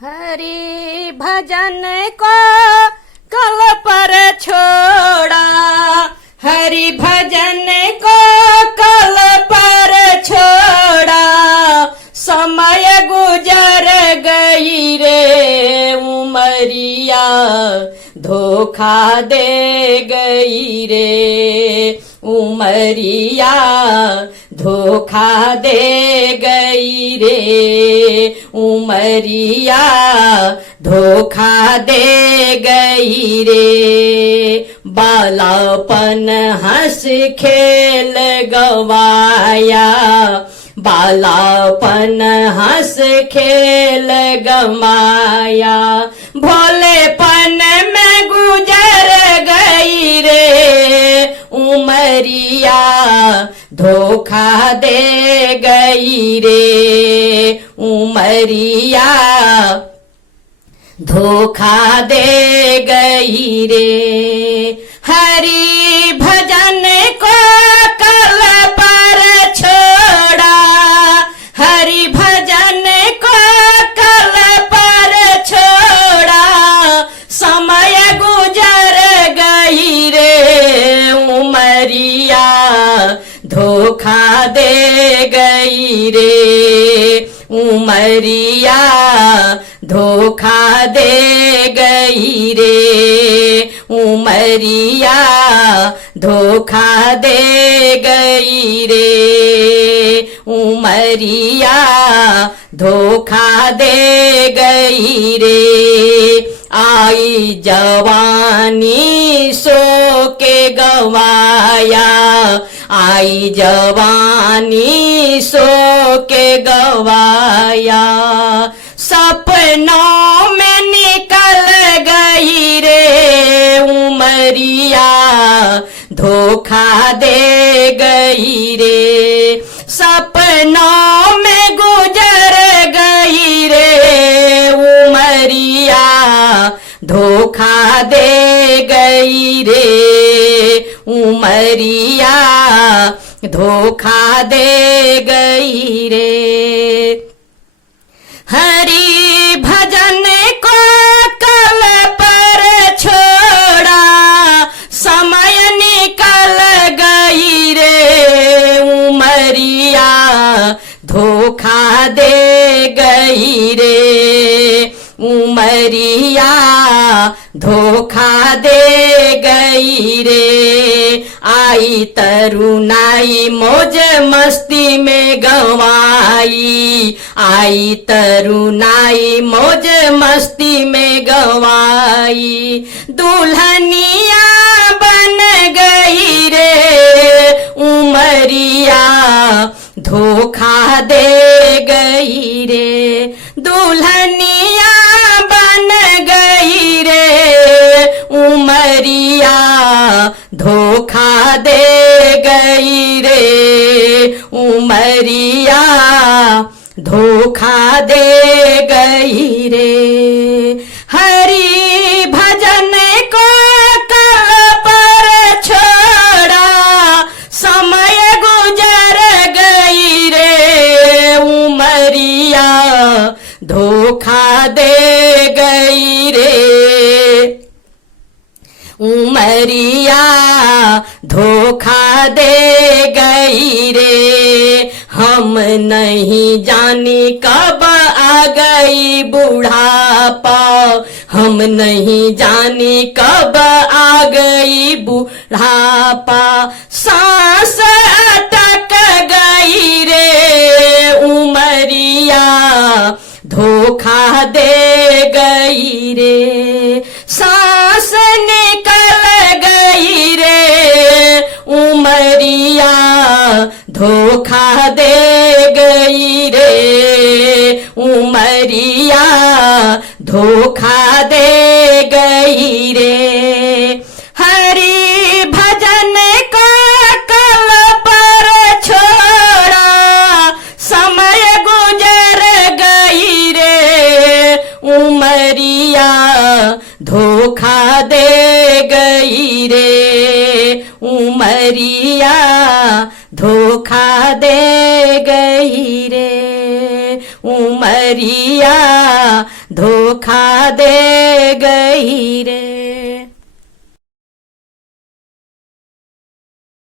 हरि भजन को कल पर छोड़ा, हरि भजन को कल पर छोड़ा, समय गुजर गई रे उमरिया धोखा दे गई रे उमरिया धोखा दे गई रे उमरिया धोखा दे गई रे। बालापन हंस खेल गवाया, बालापन हंस खेल गमाया, भोलेपन में गुजर गई रे उमरिया धोखा दे गई रे उमरिया धोखा दे गई रे। हरि भजन को कल पर छोड़ा, हरि भजन को कल पर छोड़ा, समय गुजर गई रे उमरिया धोखा दे गई रे उमरिया धोखा दे गई रे उमरिया धोखा दे गई रे उमरिया धोखा दे गई रे। आई जवानी सो के गवाया, आई जवानी सो के गवाया, सपनों में निकल गई रे उमरिया धोखा दे गई रे, सपनों में गुजर गई रे उमरिया धोखा दे गई रे उमरिया धोखा दे गई रे। हरि भजन को कल पर छोड़ा, समय निकल गई रे उमरिया धोखा दे गई रे उमरिया धोखा दे गई रे। आई तरुणाई मौज मस्ती में गवाई, आई तरुणाई मौज मस्ती में गवाई, दुल्हनिया बन गई रे उमरिया धोखा दे गई रे, दुल्हनिया बन गई रे उमरिया धोखा दे गई रे उमरिया धोखा दे गई रे। हरि भजन को कल पर छोड़ा, समय गुजर गई रे उमरिया धोखा दे गई रे उमरिया धोखा दे गई रे। हम नहीं जानी कब आ गई बुढ़ापा, हम नहीं जानी कब आ गई बुढ़ापा, सांस अटक गई रे उमरिया धोखा दे गई रे, सांस निकल गई रे उमरिया धोखा दे गई रे उमरिया धोखा दे गई रे। हरि भजन को कल पर छोड़ा, समय गुजर गई रे उमरिया धोखा दे गई रे उमरिया धोखा दे गई रे उमरिया धो धोखा दे गई रे।